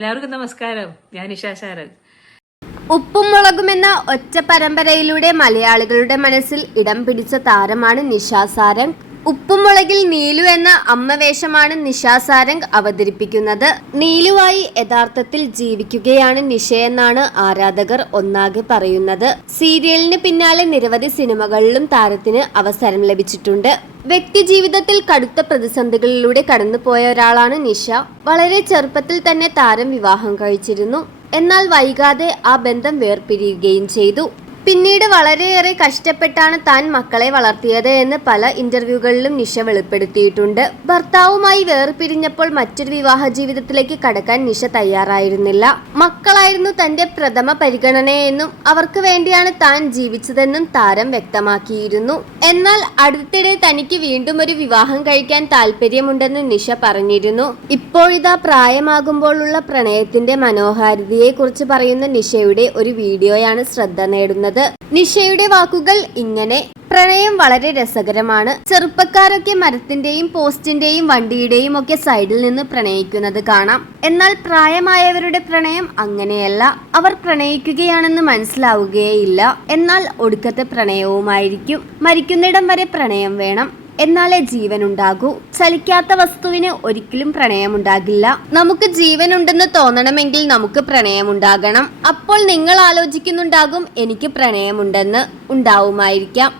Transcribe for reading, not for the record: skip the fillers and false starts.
എല്ലാവർക്കും നമസ്കാരം. ഞാൻ നിഷാശാരൻ. ഉപ്പും മുളകും എന്ന ഒറ്റ പരമ്പരയിലൂടെ മലയാളികളുടെ മനസ്സിൽ ഇടം പിടിച്ച താരമാണ് നിഷ സാരംഗ്. ഉപ്പും മുളകിൽ നീലു എന്ന അമ്മ വേഷമാണ് നിഷ സാരംഗ് അവതരിപ്പിക്കുന്നത്. നീലുവായി യഥാർത്ഥത്തിൽ ജീവിക്കുകയാണ് നിഷയെന്നാണ് ആരാധകർ ഒന്നാകെ പറയുന്നത്. സീരിയലിന് പിന്നാലെ നിരവധി സിനിമകളിലും താരത്തിന് അവസരം ലഭിച്ചിട്ടുണ്ട്. വ്യക്തി ജീവിതത്തിൽ കടുത്ത പ്രതിസന്ധികളിലൂടെ കടന്നുപോയ ഒരാളാണ് നിഷ. വളരെ ചെറുപ്പത്തിൽ തന്നെ താരം വിവാഹം കഴിച്ചിരുന്നു. എന്നാൽ വൈകാതെ ആ ബന്ധം വേർപിരിയുകയും ചെയ്തു. പിന്നീട് വളരെയേറെ കഷ്ടപ്പെട്ടാണ് താൻ മക്കളെ വളർത്തിയത് എന്ന് പല ഇന്റർവ്യൂകളിലും നിഷ വെളിപ്പെടുത്തിയിട്ടുണ്ട്. ഭർത്താവുമായി വേർപിരിഞ്ഞപ്പോൾ മറ്റൊരു വിവാഹ ജീവിതത്തിലേക്ക് കടക്കാൻ നിഷ തയ്യാറായിരുന്നില്ല. മക്കളായിരുന്നു തന്റെ പ്രഥമ പരിഗണനയെന്നും അവർക്ക് വേണ്ടിയാണ് താൻ ജീവിച്ചതെന്നും താരം വ്യക്തമാക്കിയിരുന്നു. എന്നാൽ അടുത്തിടെ തനിക്ക് വീണ്ടും ഒരു വിവാഹം കഴിക്കാൻ താല്പര്യമുണ്ടെന്ന് നിഷ പറഞ്ഞിരുന്നു. ഇപ്പോഴിതാ പ്രായമാകുമ്പോഴുള്ള പ്രണയത്തിന്റെ മനോഹാരിതയെ കുറിച്ച് പറയുന്ന നിഷയുടെ ഒരു വീഡിയോയാണ് ശ്രദ്ധ നേടുന്നത്. നിഷയുടെ വാക്കുകൾ ഇങ്ങനെ: പ്രണയം വളരെ രസകരമാണ്. ചെറുപ്പക്കാരൊക്കെ മരത്തിന്റെയും പോസ്റ്റിന്റെയും വണ്ടിയുടെയും ഒക്കെ സൈഡിൽ നിന്ന് പ്രണയിക്കുന്നത് കാണാം. എന്നാൽ പ്രായമായവരുടെ പ്രണയം അങ്ങനെയല്ല. അവർ പ്രണയിക്കുകയാണെന്ന് മനസ്സിലാവുകയില്ല. എന്നാൽ ഒടുക്കത്തെ പ്രണയവുമായിരിക്കും. മരിക്കുന്നിടം വരെ പ്രണയം വേണം, എന്നാലേ ജീവനുണ്ടാകൂ. ചലിക്കാത്ത വസ്തുവിന് ഒരിക്കലും പ്രണയമുണ്ടാകില്ല. നമുക്ക് ജീവനുണ്ടെന്ന് തോന്നണമെങ്കിൽ നമുക്ക് പ്രണയമുണ്ടാകണം. അപ്പോൾ നിങ്ങൾ ആലോചിക്കുന്നുണ്ടാകും എനിക്ക് പ്രണയമുണ്ടെന്ന്. ഉണ്ടാവുമായിരിക്കാം.